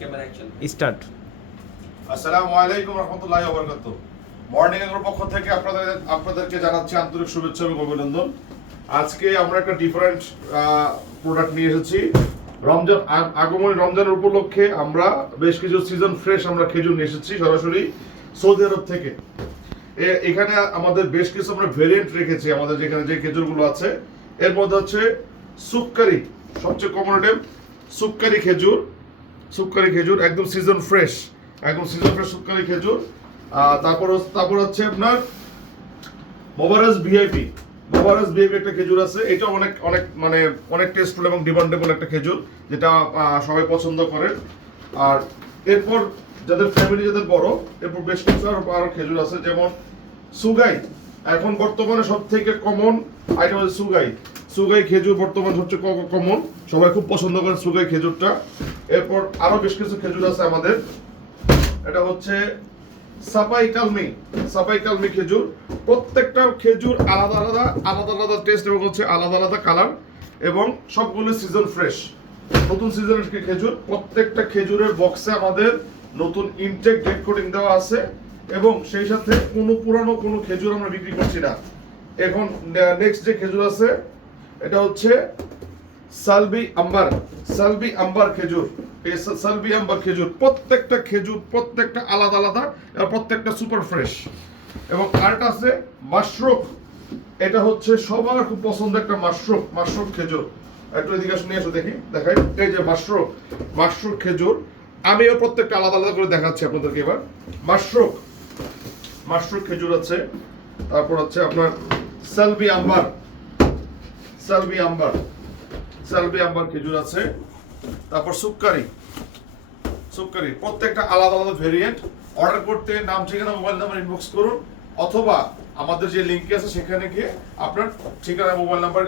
Camera action start. আসসালামু আলাইকুম রহমতুল্লাহি ওয়া বারাকাতুহু। মর্নিং এর পক্ষ থেকে আপনাদেরকে জানাচ্ছি আন্তরিক শুভেচ্ছা এবং অভিনন্দন। আজকে আমরা একটা ডিফারেন্ট প্রোডাক্ট নিয়ে এসেছি। রমজান আগমনী রমজানের উপলক্ষে আমরা বেশ কিছু সিজন ফ্রেশ আমরা খেজুর নিয়ে এসেছি সরাসরি সৌদি আরব থেকে। এখানে আমাদের বেশ কিছু আমরা ভেরিয়েন্ট রেখেছি। আমাদের যেখানে যে খেজুরগুলো আছে এর মধ্যে হচ্ছে সুক্কারি, সবচেয়ে কমন আইটেম সুক্কারি খেজুর। সুক্কারি খেজুর একদম সিজন ফ্রেশ সুক্কারি খেজুর। তারপর হচ্ছে আপনার মোবারক ভিআইপি একটা খেজুর আছে। এটা অনেক অনেক মানে অনেক টেস্টফুল এবং ডিমান্ডেবল একটা খেজুর, যেটা সবাই পছন্দ করে। আর এরপর যাদের বড়, এরপর বেশ কিছু আরো খেজুর আছে, যেমন সুগাই। এখন বর্তমানে সব থেকে কমন আইটেম হচ্ছে সুগাই খেজুর, বর্তমানে সবচেয়ে কমন, সবাই খুব পছন্দ করে সুগাই খেজুরটা। এরপর আরো বেশ কিছু খেজুর আছে আমাদের। এটা হচ্ছে সাপাই কালমি খেজুর। প্রত্যেকটা খেজুর আলাদা টেস্ট এবং হচ্ছে আলাদা কালার, এবং সবগুলো সিজন ফ্রেশ, নতুন সিজনের খেজুর। প্রত্যেকটা খেজুরের বক্সে আমাদের নতুন ইনটেক ডেট কোডিং দেওয়া আছে, এবং সেই সাথে কোনো পুরানো কোনো খেজুর আমরা বিক্রি করছি না। এখন নেক্সট যে খেজুর আছে এটা হচ্ছে সালবি আম্বার খেজুর। এই সালবি আম্বার খেজুর, প্রত্যেকটা খেজুর প্রত্যেকটা আলাদা, প্রত্যেকটা সুপার ফ্রেশ। এবং আরেকটা আছে মাশরুক। এটা হচ্ছে সবার খুব পছন্দের একটা মাশরুক খেজুর। একটু এদিকে নিয়ে এসো দেখাই। এই যে মাশরুক খেজুর, আমিও প্রত্যেকটা আলাদা করে দেখাচ্ছি আপনাদেরকে। এবার মাশরুক খেজুর আছে। তারপর হচ্ছে আপনার সালবি আম্বার খেজুর আছে। তারপর সুক্কারি, প্রত্যেকটা আলাদা ভেরিয়েন্ট। অর্ডার করতে নাম, ঠিকানা, মোবাইল নাম্বার ইনবক্স করুন, অথবা আমাদের যে লিংক আছে সেখানে গিয়ে আপনার ঠিকানা, মোবাইল নাম্বার